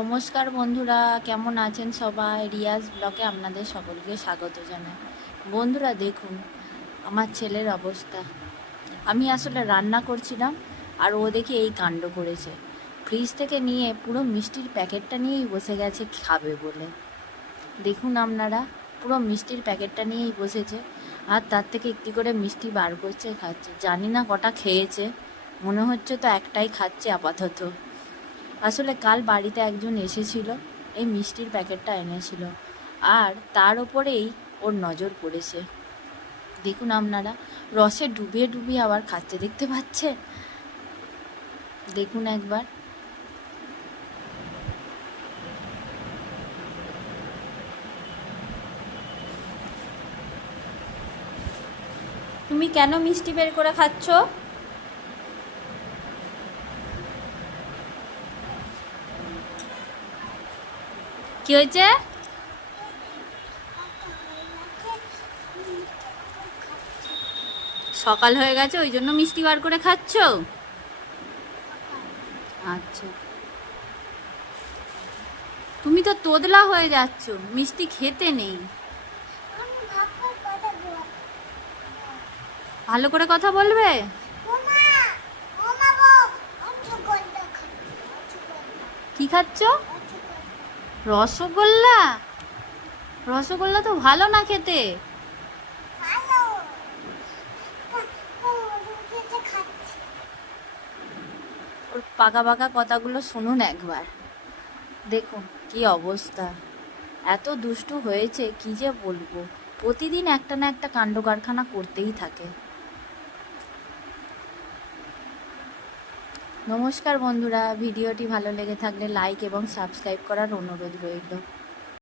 নমস্কার বন্ধুরা, কেমন আছেন সবাই? রিয়াজ ব্লগে আপনাদের সকলকে স্বাগত জানাই। বন্ধুরা দেখুন আমার ছেলের অবস্থা। আমি আসলে রান্না করছিলাম আর ও দেখে এই কাণ্ড করেছে। ফ্রিজ থেকে নিয়ে পুরো মিষ্টির প্যাকেটটা নিয়েই বসে গেছে খাবে বলে। দেখুন আপনারা, পুরো মিষ্টির প্যাকেটটা নিয়েই বসেছে আর তার থেকে একটি করে মিষ্টি বার করছে, খাচ্ছে। জানি না কটা খেয়েছে, মনে হচ্ছে তো একটাই খাচ্ছে আপাতত। আসলে কাল বাড়িতে একজন এসেছিল, এই মিষ্টির প্যাকেটটা এনেছিল আর তার ওপরেই ওর নজর পড়েছে। দেখুন আপনারা, রসে ডুবিয়ে ডুবিয়ে আবার খাচ্ছে, দেখতে পাচ্ছে? দেখুন একবার। তুমি কেন মিষ্টি বের করে খাচ্ছ? কি হয়েছে? সকাল হয়ে গেছে ওই জন্য মিষ্টি বার করে খাচ্ছ? আচ্ছা, তুমি তো তোদলা হয়ে যাচ্ছ, মিষ্টি খেতে নেই। ভালো করে কথা বলবে। কি খাচ্ছ? রসগোল্লা? রসগোল্লা তো ভালো না খেতে। ওর পাকা পাকা কথাগুলো শুনুন একবার। দেখুন কি অবস্থা, এত দুষ্টু হয়েছে কি যে বলবো। প্রতিদিন একটা না একটা কাণ্ড কারখানা করতেই থাকে। নমস্কার বন্ধুরা, ভিডিওটি ভালো লেগে থাকলে লাইক এবং সাবস্ক্রাইব করার অনুরোধ রইল।